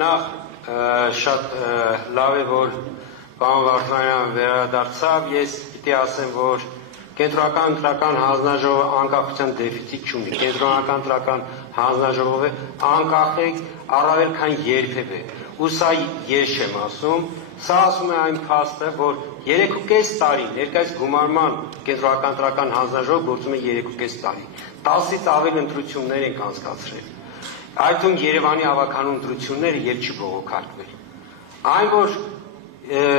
Նախ շատ լավ է, որ պարոն Վարդանյան վերադարձավ, ես պիտի ասեմ, որ կենտրոնական ընտրական հանձնաժողովը անկախության դեֆիցիտ չունի, կենտրոնական ընտրական հանձնաժողովը անկախ է առավել քան երբևէ, ու սա ես չեմ ասում, սա ասում է այն փաստը, որ 3.5 տարի, ներկայիս գումարման կենտրոնական ընտրական հանձնաժողովը գործում է 3.5 տարի, 10-ից ավել ընտրություններ ենք անցկացրել։ Այդում Երևանի ավականու ընտրությունները եւ չի բողոքարկվել։ Այն որ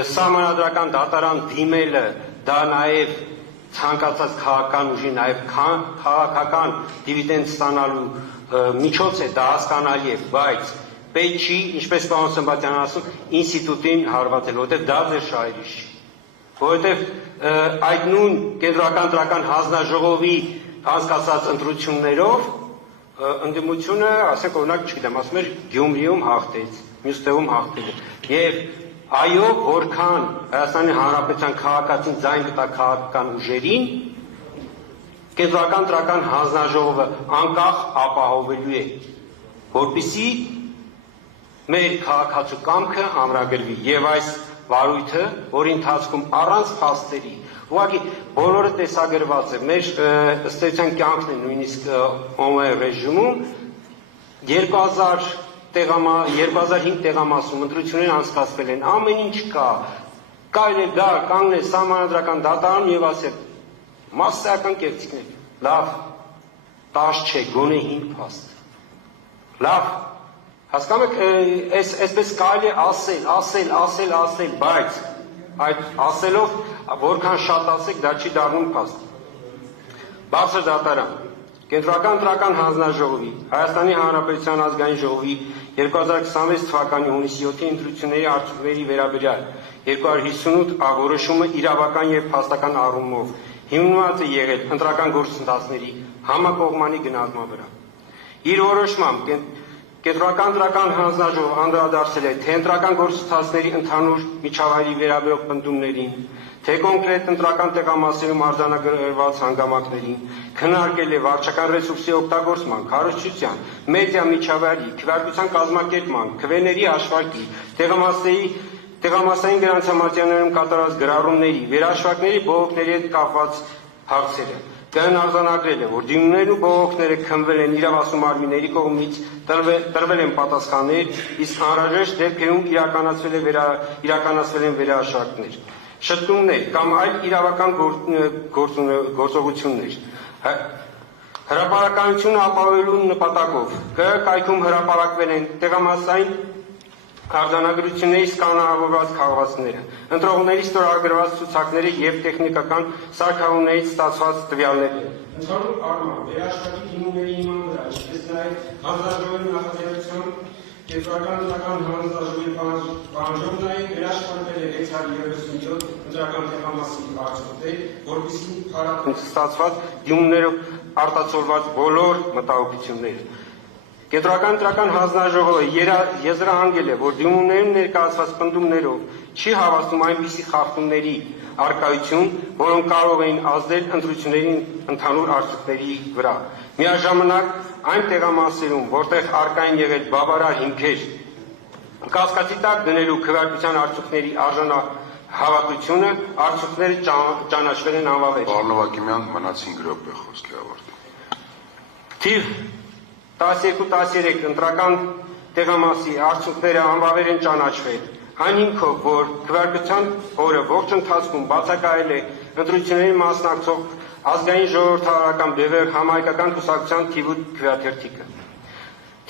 սահմանադրական դատարան դիմելը դա նաեւ ցանկացած քաղաքական ուժի նաեւ քաղաքական դիվիդենդ ստանալու միջոց է, դա հասկանալի է, բայց պետք չի, ինչպես պարոն Սմբատյանն ասում, ինստիտուտին հարվածել, որովհետեւ դա ձեր շահերից չի։ Որովհետեւ այդ նույն կենտրոնական ընտրական հանձնաժողովի անցկացած ընտրություններով ընդդիմությունը, ասենք օրինակ, չգիտեմ, ասում էր Գյումրիում հաղթեց, մյուս տեղում հաղթել է։ Եվ այո, որքան Հայաստանի Հանրապետության քաղաքացին ձայն կտա քաղաքական ուժերին, կենտրոնական ընտրական հանձնաժողովը անկախ ապահովելու է, որպեսզի մեր քաղաքացու կամքը ամրագրվի եւ այս վարույթը, որի ընթացքում առանց փաստերի ուղղակի բոլորը տեսագրված է, մեր ըստ էության կյանքն է նույնիսկ ՕՄԷ ռեժիմում 2005 տեղամասում ընտրություններ անցկացվել են, ամեն ինչ կա, կարելի է գալ, կանգնել սահմանադրական դատարանում եւ ասել մասսայական կեղծիքներ, լավ, 10 չէ, գոնե 5 փաստ, լավ, հասկանում եք, այսպես կարելի է ասել, բայց այդ ասելով որքան շատ ասեք, դա չի դառնում փաստ։ Բարձր դատարան, կենտրոնական ընտրական հանձնաժողովի, Հայաստանի Հանրապետության ազգային ժողովի 2026 թվականի հունիսի 7-ի ընտրությունների արդյունքների վերաբերյալ 258 որոշումը իրավական եւ փաստական առումով հիմնված է եղել ընտրական գործընթացների համակողմանի գնահատման վրա։ Իր որոշմամբ Կենտրոնական ընտրական հանձնաժողովը անդրադարձել է թե ընտրական գործընթացների ընդհանուր միջավայրի վերաբերող պնդումներին, թե կոնկրետ ընտրական տեղամասերում արձանագրված հանգամանքներին, քննարկել է վարչական ռեսուրսի օգտագործման, քարոզչության, մեդիա միջավայրի, քվեարկության կազմակերպման, քվեների հաշվարկի, տեղամասային գրանցամատյաններում կատարած գրառումների, վերահաշվարկների բողոքների հետ կապված հարցերը։ Կան արձանագրել է, որ դիմումներն ու բողոքները քննվել են իրավասու մարմինների կողմից, տրվել են պատասխաններ, իսկ անհրաժեշտ դեպքերում իրականացվել են վերահաշվարկներ, շտկումներ կամ այլ իրավական գործողություններ։ Հրապարակայնությունը ապահովելու նպատակով կայքում հրապարակվել են տեղամասային արձանագրությունների սկանավորված քաղաքացիները, ընտրողների ստորագրված ցուցակները եւ տեխնիկական սարքավորումներից ստացված տվյալները։ Ընդհանուր առմամբ վերահաշվարկի դիմումների հիման վրա, ինչպես նաեւ հանձնաժողովի նախաձեռնությամբ կենտրոնական ընտրական հանձնաժողովի պահանջով նաեւ վերահաշվարկվել է 637 ընտրական տեղամասի արդյունքներ, որպեսզի հարաբերական ստացված դիմումներով արտացոլված բոլոր մտահոգությունները։ Կենտրոնական ընտրական հանձնաժողովը եզրահանգել է, որ դիմումներում ներկայացված պնդումներով չի հավաստում այնպիսի խախտումների առկայություն, որոնք կարող էին ազդել ընտրությունների ընդհանուր արդյունքների վրա։ Միաժամանակ այն տեղամասերում, որտեղ առկա են եղել բավարար հիմքեր կասկածի տակ դնելու քվեարկության արդյունքների արժանահավատությունը, արդյունքները ճանաչվել են անվավեր։ Պարոն Նովակիմյան, մնաց 5 րոպե խոսքի ավարտին։ Թիվ 12-13 ընտրական տեղամասի արդյունքները անվավեր են ճանաչվել, այն հիմքով, որ քվեարկության օրը ողջ ընթացքում բացակայել է ընտրությունների մասնակցող ազգային ժողովրդավարական բևեռ համահայկական կուսակցության թիվ 8 քվեաթերթիկը։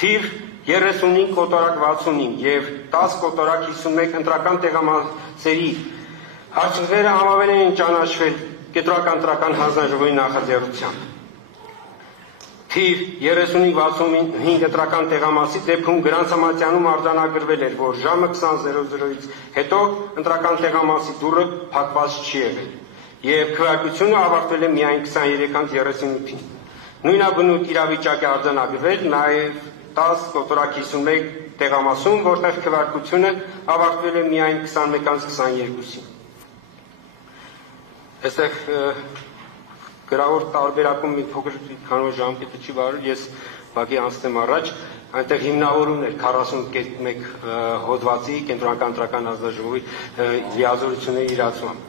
Թիվ 35 կոտորակ 65 եւ 10 կոտորակ 51 ընտրական տեղամասերի արդյունքները անվավեր են ճանաչվել կենտրոնական ընտրական հանձնաժողովի նախաձեռնությամբ։ Թիվ 35-65 ընտրական տեղամասի դեպքում գրանցամատյանում արձանագրվել էր, որ ժամը 20:00-ից հետո ընտրական տեղամասի դուռը փակված չի եղել, եւ քվեարկությունը ավարտվել է միայն 23:38-ին։ Նույնաբնույթ իրավիճակ է արձանագրվել նաեւ 10 կոտորակ 51 տեղամասում, որտեղ քվեարկությունը ավարտվել է միայն 21:22-ին։ Այստեղ գրավոր տարբերակում մի փոքր քանոր ժամկետը չի վարել, ես բակի անցնեմ առաջ, այնտեղ հիմնավորումն էր 40.1 հոդվածի կենտրոնական ընտրական հանձնաժողովի լիազորությունների իրացմամբ։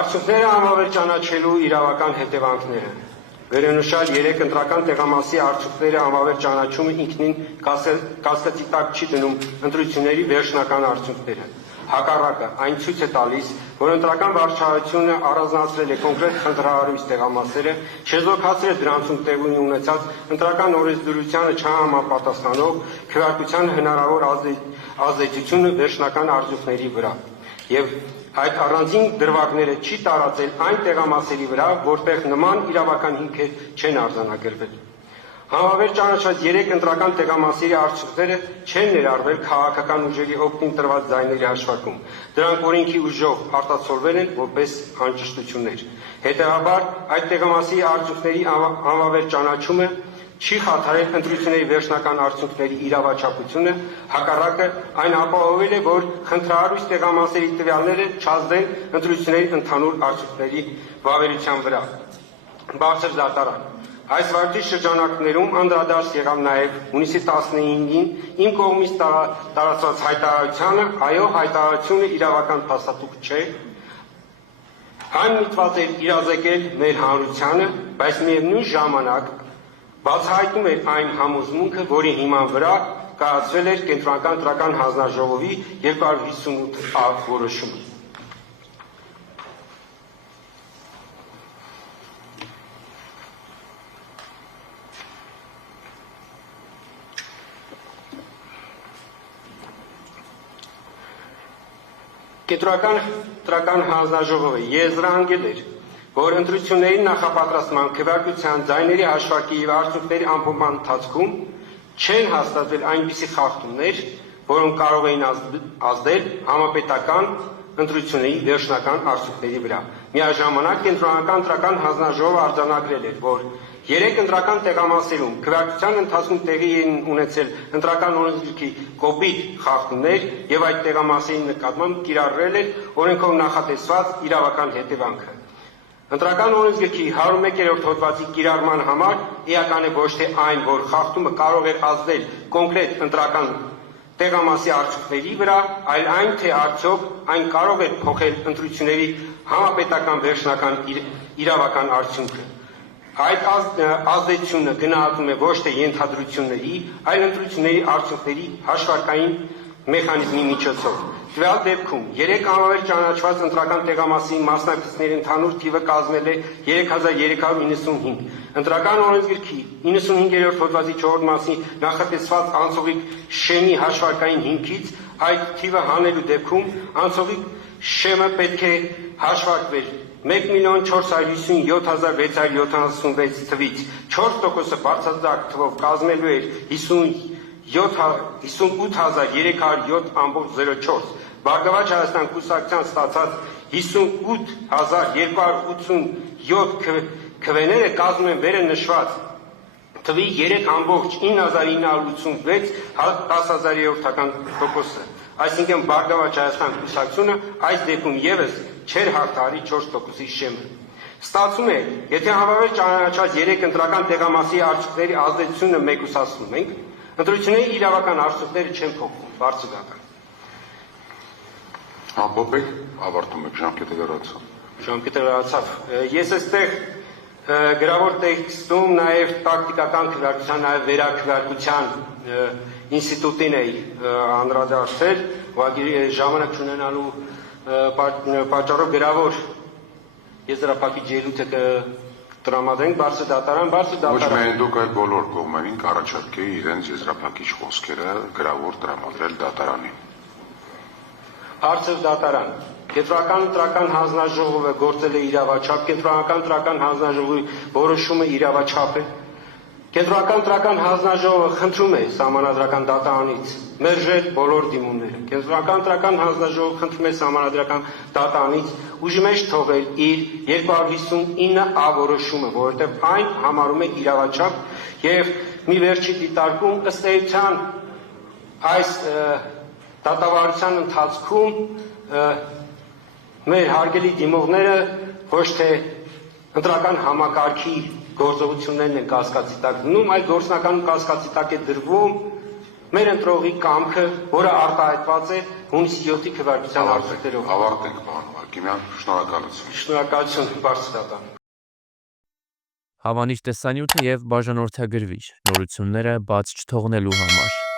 Արդյունքները համավեր ճանաչելու իրավական հետևանքները։ Վերոնշյալ 3 ընտրական տեղամասի արդյունքները համավեր ճանաչումը ինքնին կասկածի տակ չի դնում ընտրությունների վերջնական արդյունքները։ Հակառակը, այն ցույց է տալիս, որ ընտրական վարչահայությունը առանձնացրել է կոնկրետ խնդրահարույց տեղամասերը, չեզոքացրել դրանցում տեղի ունեցած ընտրական օրենսդրությանը չհամապատասխանող քվեարկության հնարավոր ազդեցությունը վերջնական արդյունքների վրա։ Եվ այդ առանձին դրվագները չի տարածել այն տեղամասերի վրա, որտեղ նման իրավական հիմքեր չեն արձանագրվել։ Համավեր ճանաչված 3 ընտրական տեղամասերի արդյունքները չեն ներառվել քաղաքական ուժերի օգտին տրված ձայների հաշվարկում։ Դրանք օրենքի ուժով արտացոլվել են որպես անճշտություններ։ Հետևաբար, այդ տեղամասի արդյունքների համավեր ճանաչումը չի խաթարել ընտրությունների վերջնական արդյունքների իրավաչափությունը, հակառակը այն ապահովել է, որ խնդրահարույց տեղամասերի տվյալները չազդեն ընտրությունների ընդհանուր արդյունքների վավերության վրա։ Բարձր դատարան։ Այս վարչի շրջանակներում անդրադարձ եղավ նաև հունիսի 15-ին իմ կողմից տարածված հայտարարությանը, այո, հայտարարությունը իրավական փաստաթուղթ չէ, այն միտված էր իրազեկել մեր հանրությանը, բայց միևնույն ժամանակ բացահայտում էր այն համոզմունքը, որի հիման վրա կայացվել էր կենտրոնական ընտրական հանձնաժողովի 258-ա որոշումը։ Կենտրոնական ընտրական հանձնաժողովը եզրահանգել էր, որ ընտրությունների նախապատրաստման, քվեարկության, ձայների հաշվարկի և արդյունքների ամփոփման ընթացքում չեն հաստատվել այնպիսի խախտումներ, որոնք կարող էին ազդել համապետական ընտրությունների վերջնական արդյունքների վրա։ Միաժամանակ կենտրոնական ընտրական հանձնաժողովը արձանագրել էր, որ 3 ընտրական տեղամասերում քվեարկության ընթացքում տեղի են ունեցել ընտրական օրենսգրքի կոպիտ խախտումներ եւ այդ տեղամասերի նկատմամբ կիրառվել էր օրենքով նախատեսված իրավական հետևանքը։ Ընտրական օրենսգրքի 101-րդ հոդվածի կիրառման համար էական է ոչ թե այն, որ խախտումը կարող էր ազդել կոնկրետ ընտրական տեղամասի արդյունքների վրա, այլ այն, թե արդյոք այն կարող էր փոխել ընտրությունների համապետական վերջնական իրավական արդյունքը։ Այդ ազդեցությունը գնահատվում է ոչ թե ենթադրությունների, այլ ընտրությունների արդյունքների հաշվարկային մեխանիզմի միջոցով։ Տվյալ դեպքում 3 համավեր ճանաչված ընտրական տեղամասի մասնակիցների ընդհանուր թիվը կազմել է 3395։ Ընտրական օրենսգրքի 95-րդ հոդվածի 4-րդ մասի նախատեսված անցողիկ շեմի հաշվարկային հիմքից այդ թիվը հանելու դեպքում անցողիկ շեմը պետք է հաշվարկվեր 1.457.676 թվից 4%-ը բարձրացած թվով կազմելու էր 58.307.04, Բարգավաճ Հայաստան կուսակցության ստացած 58.287 քվեները կազմում են վերը նշված թվի 3.9986 10%-ը, այսինքն Բարգավաճ Հայաստան կուսակցությունը այս դեպքում եւս չեր հարթարի 4%-ի շեմը։ Ստացվում է, եթե համավեր ճանաչած 3 ընտրական տեղամասի արդյունքների ազդեցությունը մեկուսացնում ենք, ընտրությունների իրավական արդյունքները չեն փոխվում, բարձր դատարան։ Ամփոփեք, ավարտում եք, ժամկետը լրացավ։ Ժամկետը լրացավ։ Ես այստեղ գրավոր տեքստում նաև տակտիկական քվեարկության, նաև վերաքվեարկության ինստիտուտին էի անդրադարձել, ուղղակի ժամանակ չունենալու պատճառով գրավոր եզրափակիչ ելույթը կտրամադրենք բարձր դատարան։ Ոչ միայն դուք, այլ բոլոր կողմերին կառաջարկեի իրենց եզրափակիչ խոսքերը գրավոր տրամադրել դատարանին։ Բարձր դատարան։ Կենտրոնական ընտրական հանձնաժողովը գործել է իրավաչափ, կենտրոնական ընտրական հանձնաժողովի որոշումը իրավաչափ է։ Կենտրոնական ընտրական հանձնաժողովը խնդրում է սահմանադրական դատարանից մերժել բոլոր դիմումները։ Կենտրոնական ընտրական հանձնաժողովը խնդրում է սահմանադրական դատարանից ուժի մեջ թողել իր 259-ա որոշումը, որովհետև այն համարում է իրավաչափ եւ մի վերջի դիտարկում ըստ էության այս դատավարության ընթացքում մեր հարգելի դիմողները ոչ թե ընտրական համակարգի գործողություններն են կասկածի տակ դնում, այլ գործնականում կասկածի տակ է դրվում մեր ընտրողի կամքը, որը արտահայտված է հունիսի 7-ի քվեարկության արդյունքներով։ Ավարտենք, պարոն Վարդանյան, շնորհակալություն։ Շնորհակալություն, բարձրատան։ Հավանիչ տեսանյութը եւ բաժանորդագրվիչ նորությունները բաց չթողնելու համար։